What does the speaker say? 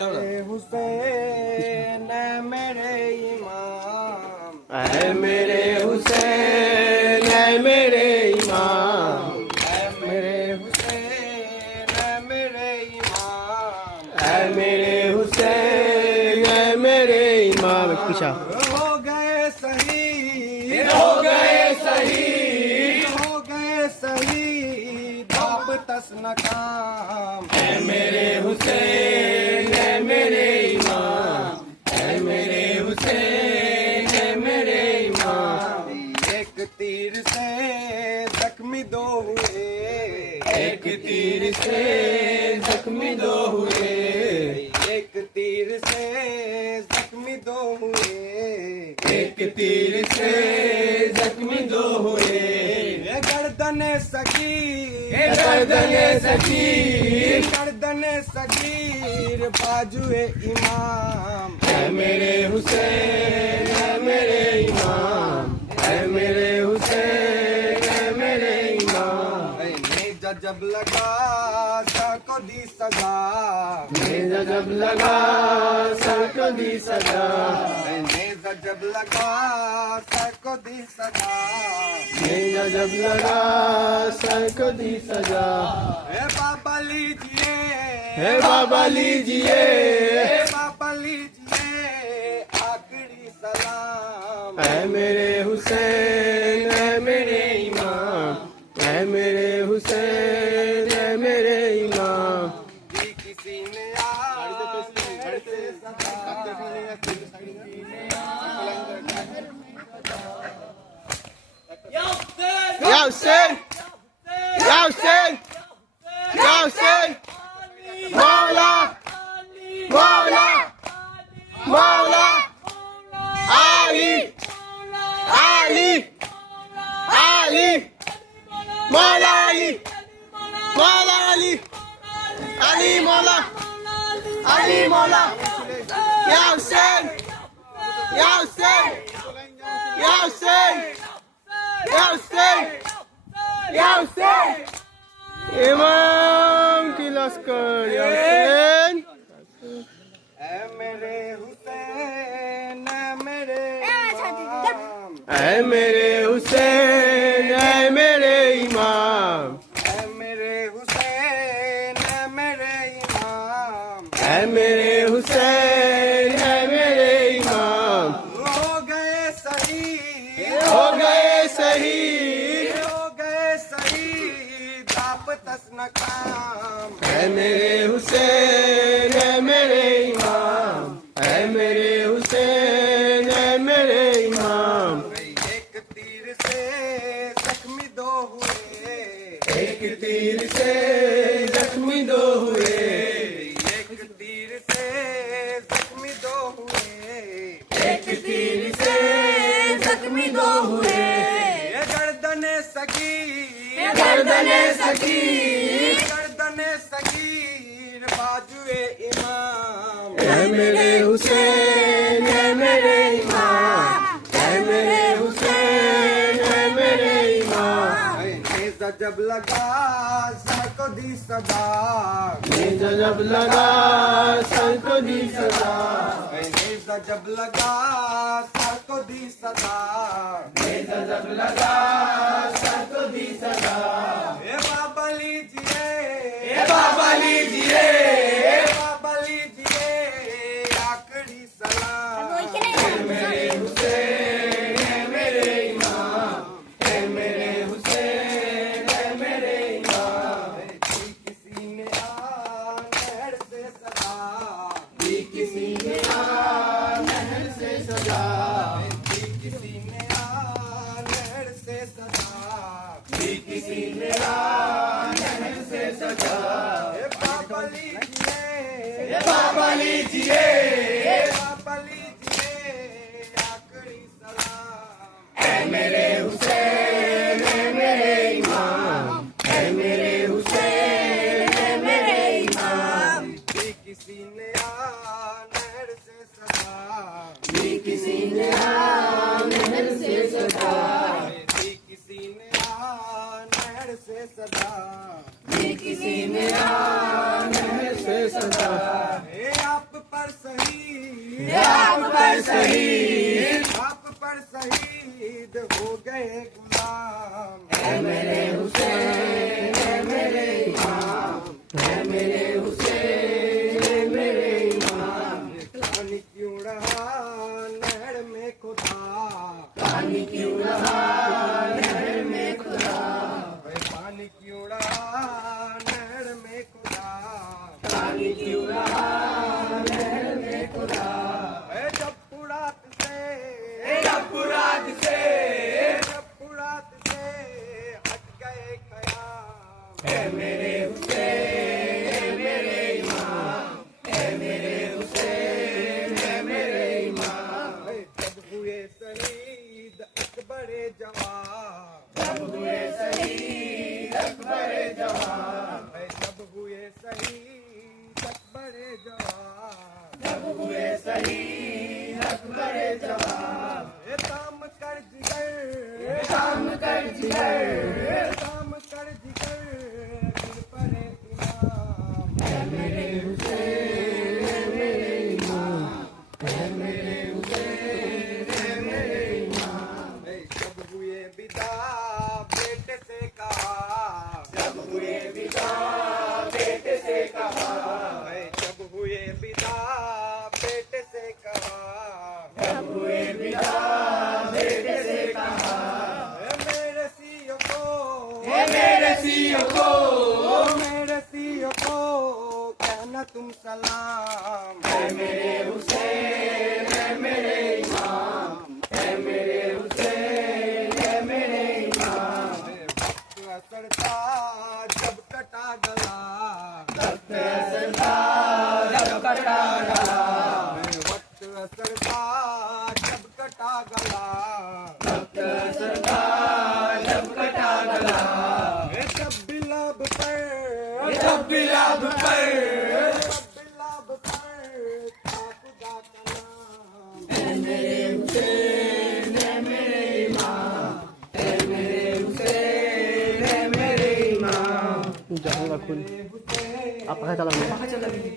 हुसैन मेरे इमाम, ऐ मेरे हुसैन ऐ मेरे इमाम, ऐ मेरे हुसैन मेरे इमाम, ऐ मेरे हुसैन ऐ मेरे इमाम। पूछा हो गए शहीद, हो गए शहीद, हो गए शहीद आप तस्नकाम। ऐ मेरे हुसैन ऐ मेरे इमाम, ऐ मेरे हुसैन ऐ मेरे इमाम। एक तीर से जख्मी दो हुए, एक तीर से जख्मी दो हुए, एक तीर से जख्मी दो हुए, एक तीर से जख्मी दो हुए। गर्दन सगी, गर्दन सकीर, गर्दन सगीर बाजुए इमाम। ऐ मेरे हुसैन ऐ मेरे इमाम, ऐ मेरे हुसैन ऐ मेरे इमाम। नेजा जब लगा सर को दी सजा, नेजा जब लगा सर को दी सजा, नेजा जब लगा सर को दी सजा। नेजा जब लगा सर को दी सजा। हे बाबा लीजिए, हे बाबा लीजिए, हे बाबा लीजिए आखिरी सलाम। ऐ मेरे हुसैन ऐ मेरे इमाम, ऐ मेरे हुसैन ऐ मेरे इमाम। जी किसी ने आकर से सदा, या हुसैन, या हुसैन, या हुसैन, मौला मौला मौला आली आली आली मौला अली मौला अली अली मौला अली मौला। या हुसैन, या हुसैन, या हुसैन, या हुसैन, या हुसैन। इमाम की लश्कर या हुसैन। ऐ मेरे हुसैन मेरे इमाम, ऐ मेरे हुसैन ऐ मेरे इमाम, ऐ मेरे हुसैन मेरे इमाम। ऐ मेरे हुसैन ऐ मेरे इमाम। हो गए शहीद, हो गए शहीद, हो गए शहीद आप तस्नकाम। ऐ मेरे हुसैन ऐ मेरे इमाम, ऐ मेरे हुसैन ऐ मेरे इमाम। एक तीर से जख्मी दो हुए, एक तीर से जख्मी दो हुए, एक तीर से जख्मी दो हुए। एक तीर से जख्मी दो हुए। ये गर्दन सगी, गर्दन सकीर, गर्दन सगीर बाजुए इमाम। ऐ मेरे हुसैन ऐ मेरे इमाम, ऐ मेरे हुसैन ऐ मेरे इमाम। नेजा जब लगा सर को दी सदा, नेजा जब लगा सर को दी सजा, नेजा जब लगा सर को दी सदा। नेजा जब लगा सर को दी सजा। हे बाबा लीजिए, हे बाबा लीजिए, हे बाबा लीजिए आखिरी सलाम। मेरे हुसैन ऐ मेरे इमाम, ऐ मेरे हुसैन ऐ मेरे इमाम। जी किसी ने नहर से सदा, जी किसी ने नहर से सजा, जी किसी ने नहर से सदा। जी किसी ने नहर से सजा। हे बाबा लीजिए, हे बाबा लीजिए, हे बाबा लीजिए आखिरी सलाम। ऐ मेरे हुसैन ऐ मेरे इमाम, ऐ मेरे हुसैन ऐ मेरे इमाम। जी किसी ने नहर से सदा, जी किसी ने नहर से सजा, जी किसी ने नहर से सदा। जी किसी ने नहर से सजा। हे आप आप पर शहीद, आप पर शहीद हो गए गुलाम। है मेरे हुसैन, है मेरे इमाम, है मेरे हुसैन, है मेरे इमाम। पानी क्यों रहा नहर में खुदा, पानी क्यों रहा नहर में खुदा, पानी क्यों रहा नहर में खुदा, पानी क्यों रहा नहर में खुदा। जब रात से, जब रात से, जब रात से हट गए कयाम। है मेरे हुसैन, है मेरे इमाम, है मेरे हुसैन, है मेरे इमाम। जब हुए शहीद अकबरे जवान, जब हुए शहीद अकबरे जवान, जब हुए शहीद अकबरे जवान, जब हुए शहीद अकबरे जवान। काम कर जिगर, काम कर जिगर, काम कर जिगर दिल पर इमाम। है मेरे हुसैन, है मेरे इमाम, है मेरे हुसैन, है मेरे इमाम। जब हुए विदा बेटे से कहा, जब हुए विदा बेटे से कहा, जब हुए विदा बेटे से कहा, जब हुए विदा बेटे से कहा। मेरे सीओ को, मेरे सीओ को, मेरे सीओ को कहना तुम सलाम। है मेरे हुसैन, है मेरे इमाम, है मेरे हुसैन, है मेरे इमाम। वक्त असर था जब कटा गला, वक्त असर था जब कटा गला, वक्त असर था जब कटा गला। वक्त असर था जब कटा गला। जब बिलाब पर, जब बिलाब पर, जब बिलाब पर था खुदा का नाम। है मेरे हुसैन, है मेरे इमाम, है मेरे हुसैन, है मेरे इमाम। Jangan lakuin. Hussain Apa kata lagi? Apa kata lagi?